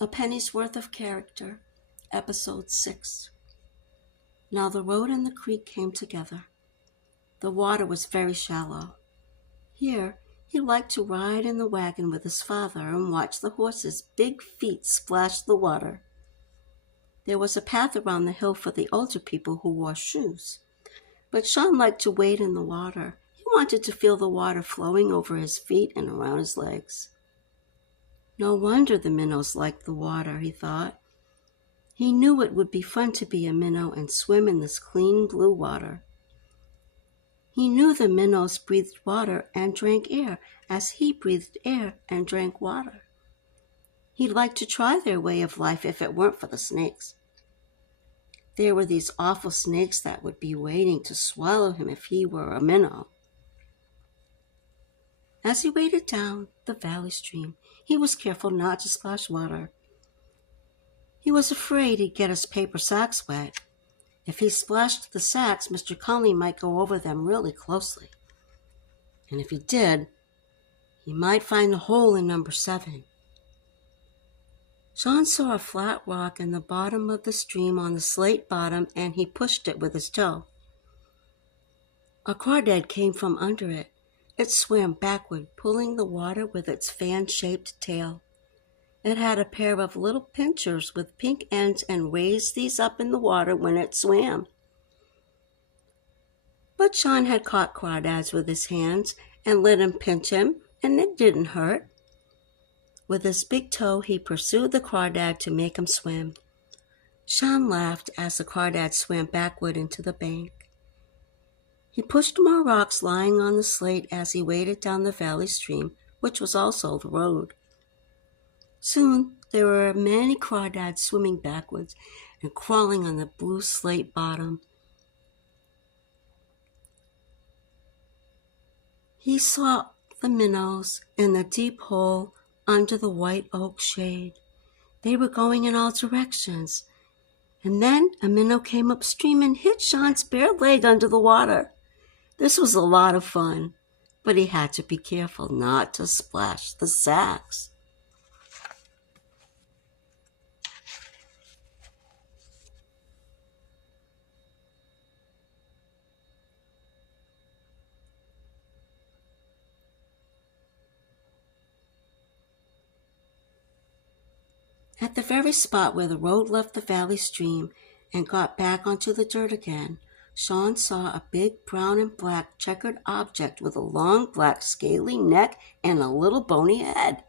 A Penny's Worth of Character, Episode 6. Now the road and the creek came together. The water was very shallow. Here he liked to ride in the wagon with his father and watch the horses' big feet splash the water. There was a path around the hill for the older people who wore shoes. But Sean liked to wade in the water. He wanted to feel the water flowing over his feet and around his legs. No wonder the minnows liked the water, he thought. He knew it would be fun to be a minnow and swim in this clean blue water. He knew the minnows breathed water and drank air as he breathed air and drank water. He'd like to try their way of life if it weren't for the snakes. There were these awful snakes that would be waiting to swallow him if he were a minnow. As he waded down the valley stream, he was careful not to splash water. He was afraid he'd get his paper sacks wet. If he splashed the sacks, Mr. Conley might go over them really closely. And if he did, he might find a hole in number 7. Sean saw a flat rock in the bottom of the stream on the slate bottom, and he pushed it with his toe. A crawdad came from under it. It swam backward, pulling the water with its fan-shaped tail. It had a pair of little pincers with pink ends and raised these up in the water when it swam. But Sean had caught crawdads with his hands and let him pinch him, and it didn't hurt. With his big toe, he pursued the crawdad to make him swim. Sean laughed as the crawdad swam backward into the bank. He pushed more rocks lying on the slate as he waded down the valley stream, which was also the road. Soon there were many crawdads swimming backwards and crawling on the blue slate bottom. He saw the minnows in the deep hole under the white oak shade. They were going in all directions. And then a minnow came upstream and hit Sean's bare leg under the water. This was a lot of fun, but he had to be careful not to splash the sacks. At the very spot where the road left the valley stream and got back onto the dirt again, Sean saw a big brown and black checkered object with a long black scaly neck and a little bony head.